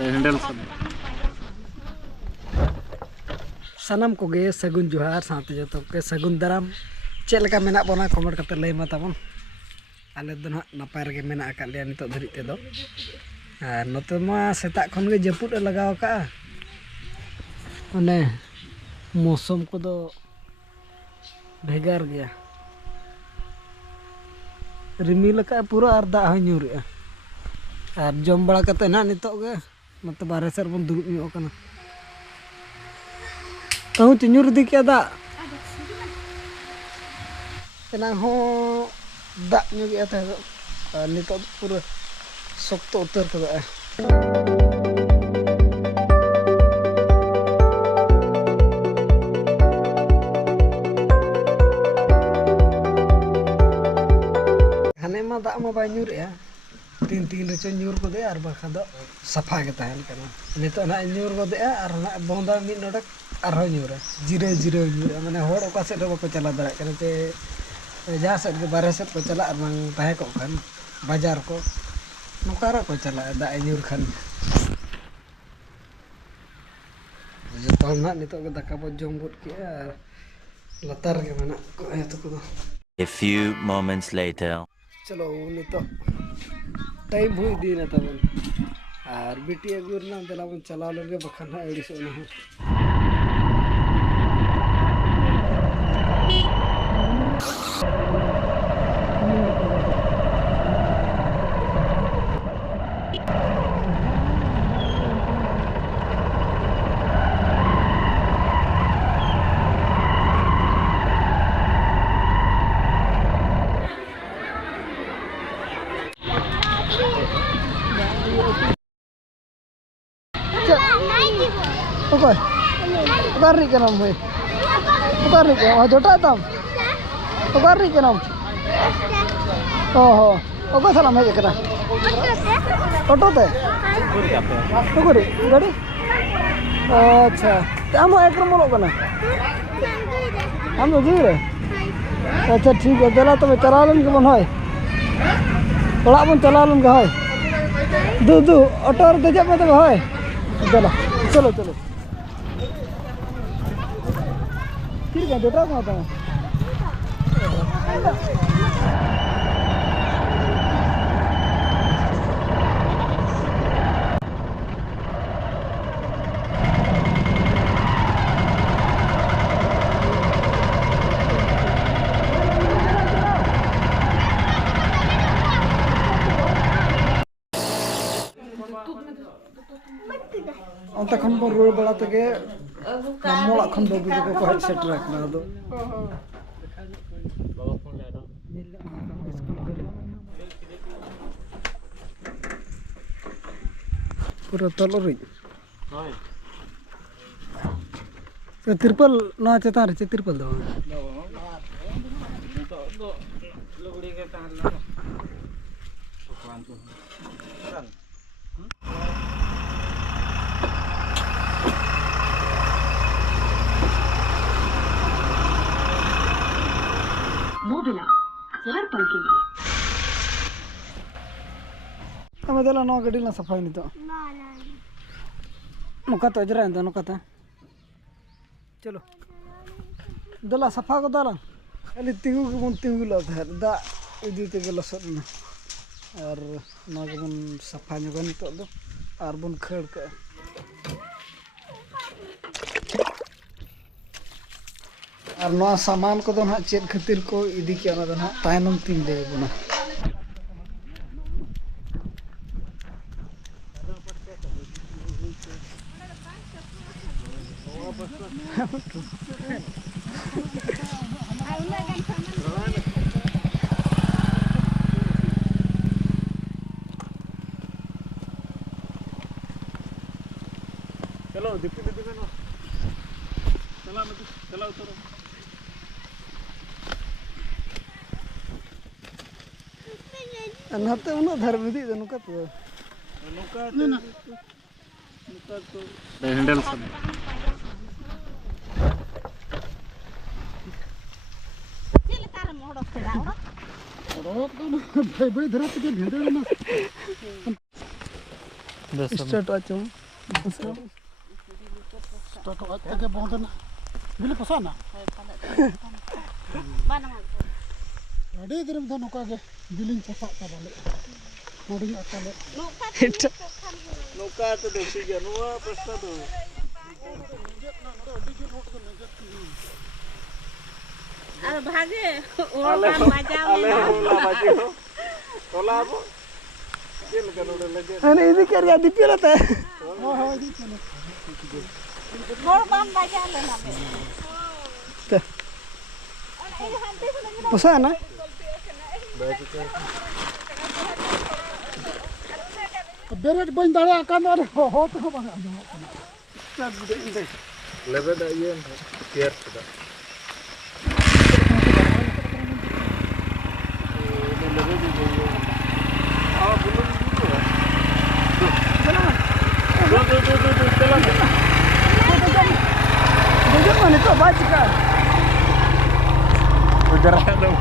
Handle सनम को गे सगुन जोहार साथ जो तो के सगुन दाराम चेक लेका मेना बोना कमेंट करते लय मा ताबन आले दो ना नपाय रगे मेना आका लिया नितो धरि ते दो आर नते मा सेता खन गे जपुड लगाव का अने मौसम को दो भेगार गया रिमिल का पूरा आर दा हnyuria आर जम बड़ा कते ना नितो गे नते बारे सर बन दुरुब ᱧᱚᱜ kana कहूँ चुर दी क्या दा tenang ho dak nyugi ata nito पूरा शक्त उतर कर हाने मा दा मा बाय nyur ya तीन तीन रेचो nyur को दे आर बाखा दो सफा के तहन करना नितो ना nyur को दे आर ना बोंदा मिड नडक आर हो nyur जिरे जिरे nyur माने होड़ ओका सेट बाको चला दरा करने ते जहाँ सेट के बारे सेट को चला आर ताहे को खान बाजार को नोकारा को चला दा nyur खान जो तो ना नितो के दाका बो जम बुट के लतार के माना को तो को A few moments later. चलो नितो टाइम हुई दी ना तब और बेटी अगुर ना दला बन चला लगे बखन है एड़ी सोना है उकार री के नाम भाई उकार री के जोटा तम उकार री के नाम ओहो ओका सलाम है जकरा ऑटो ते उकरी गाड़ी अच्छा हम एक मोलो बना हम जी रे अच्छा ठीक है चला तो चला लन के बन होय ओला बन चला लन के होय दू दू ऑटो रे देजे में तो होय चलो चलो चलो ठीक है जोटा कहाँ था अंत खन बन रोड बड़ा तके मोला खन बाबू को को हेड सेट रखना दो पूरा तलो रे हाय तो तिरपल ना चता रे तिरपल दो तो लुगड़ी के तान ला भगवान को मोबिला सर पल के लिए हमें दला नो गडी ला सफाई नहीं तो नुका तो जरा इंदा नुका था चलो दला सफा को दला अली तिंगु के बन तिंगु ला था दा इदी ते गलो सरना और ना के बन सफा नुका नहीं तो और बन खड़ के और नवा सामान को ना चेक खातिर को इदी के ना तायनम तीन दे बना चलो दिप्पी दे देना चला मत चला उतरो अनहते उना धर्म दी नुका तो हैंडल सब चल तार मोड़ से दाओ रोक तो भाई भाई धरत के भेड़ ना start आचो Toto aja bongtana. Bila pasana. Ada kirim tu nuka ke biling cepat tak balik. Moding akal. नौका तो देखी गया नुआ प्रश्न तो अरे भागे ओला मजा में ओला बाजी हो ओला अब ये लगा नोड़े लगे अरे इधर क्या याद दिपी रहता है Oh, ini cina. मोर बम मजा लेना पसा ना Berat bain dara akan ada ho tu bang. लेवे दा ये केयर दा Bagaimana itu baca? Udah dong.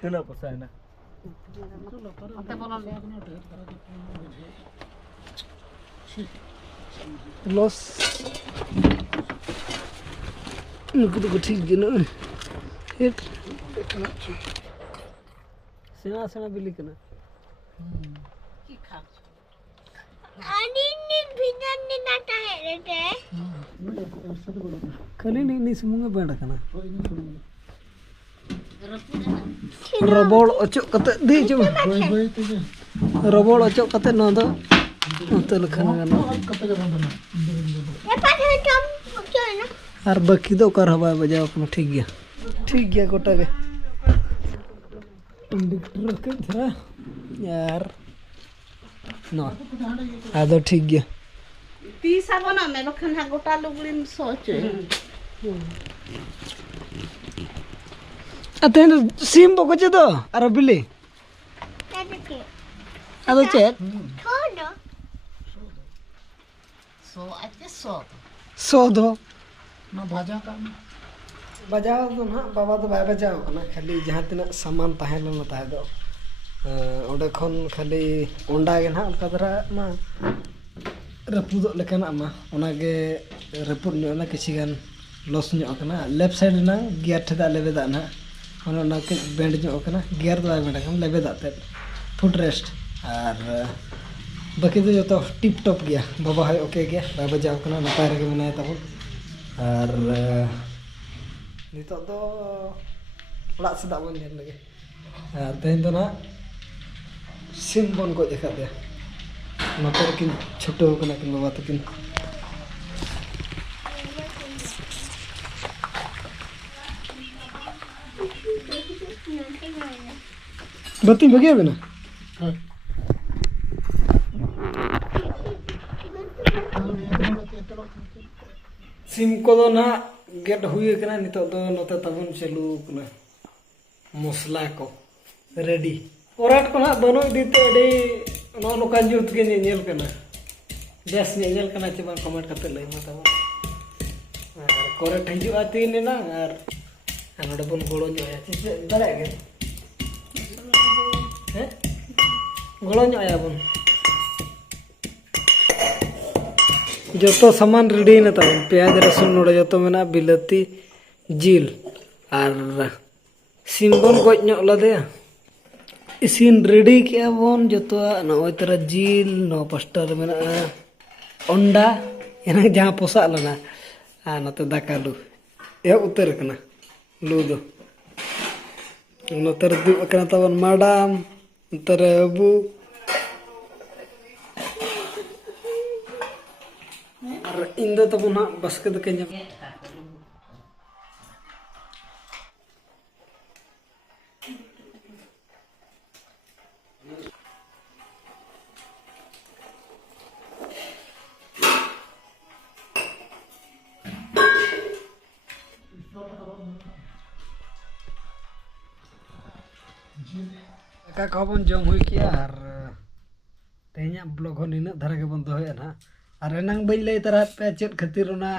Kenapa sana? Los. Nunggu tuh ठीक gini. Hit. सेना सेना बिल्ली कना की खा अनि नि भिजन नि नाटा है रे खाली नहीं सुमुंगा बैंड कना रबड़ अचो कते दी जो रबड़ अचो कते न दो नते लखन गाना ये पास है कम जो है ना और बाकी दो कर हवा बजाओ अपना ठीक गया गोटा के कंडक्टर के धरा यार ना आदो ठीक गया पीसा बना मैं लखन हा गोटा लुगड़ी में सोचे अतेन सिम बको चे तो अरे बिल्ली के आदो चेक छोड़ो सो अच्छे सो दो Na baja kan. बजाओ तो ना बाबा तो बाय बजाओ ना खाली जहाँ तना सामान ताहें लना ताहे दो ओडे खन खाली ओंडा के ना उनका तरह मा रपुदो लेकिन अमा उनागे रपुद न्यो ना किसी गान लॉस न्यो कना लेफ्ट साइड ना गियर ठेदा लेवे दा ना उना के बैंड न्यो कना गियर तो बाय बैंड कम लेवे दा ते फुट रेस्ट और बाकी तो जो तो टिप टॉप गया बाबा है ओके गया बाय बजाओ कना नपाय रे मनाय तबो और नितोग दो ओड़ा सेदा बन नेल लगे तेहन दो ना सिम बन को देखा दे नते किन छोटो कना किन बाबा तकिन बत्ती भगे बिना सिम को दो ना गेट हुई कना नितो दो नते तबन चालू कना मसला को रेडी ओराट को ना बनो दीते अडे नो नोका जुत के नेल कना बेस नेल कना चे बा कमेंट करते लई मा तब कोरेट हिजु आतीन ना और नोडे बन गोळो जोया चे दारे गे हैं गोळो जोया बन जो तो सामान रेडी ना तब प्याज रसुन नोडे जो तो मेना बिलाती जिल और सिम बन गज ᱧᱚᱜ लदे इसिन रेडी के बन जो तो नय तरह जिल नो पास्टर मेना अंडा एना जहां पोसा लना आ नते दाका लु ए उतर कना लु दो नतर दु कना तबन मैडम नतर अबू और इन दो तब ना बस के दके जम का कबन जम हुई किया और तेहना ब्लॉग हो निना धरा के बन दोया ना और एनांग बई लई तरह पे चेत खातिर ओना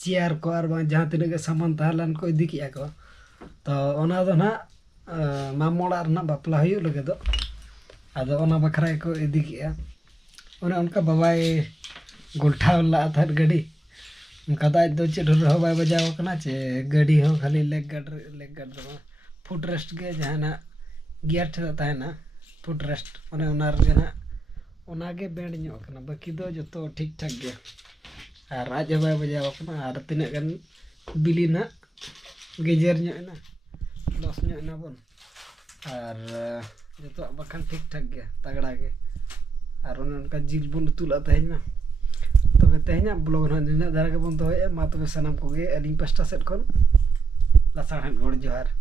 चेयर को और जहाँ तीन के सामान तहलन को इदी किया को तो ओना दो ना मामोड़ा रना बापला हुई लगे दो आदो ओना बखरा को इदी किया ओना उनका बाबाई गोल्ठा ला था गाड़ी उनका दाज दो चेड हो बाय बजाव कना चे गाड़ी हो खाली लेग गार्ड फुट रेस्ट के जहाना गियर ठेदा ताहेना फुट रेस्ट ओने ओना रे ना ओनागे बैंड ᱧᱚᱜ ᱠᱟᱱᱟ बाकी दो जो ठीक ठाक गया और आज बाय बजाव कना और तिना गन बिली ना गेजर ᱧᱚᱜ ना लॉस ᱧᱚᱜ ना बन और जो बखान ठीक ठाक गया तगड़ा के और उनका जिल बन तुला तहेन ना तबे तहेन ब्लॉग ना निना दारा के बन दोए मा तबे सनम को गे अली पास्टा सेट कोन लासाड़ गोड़ जोहार।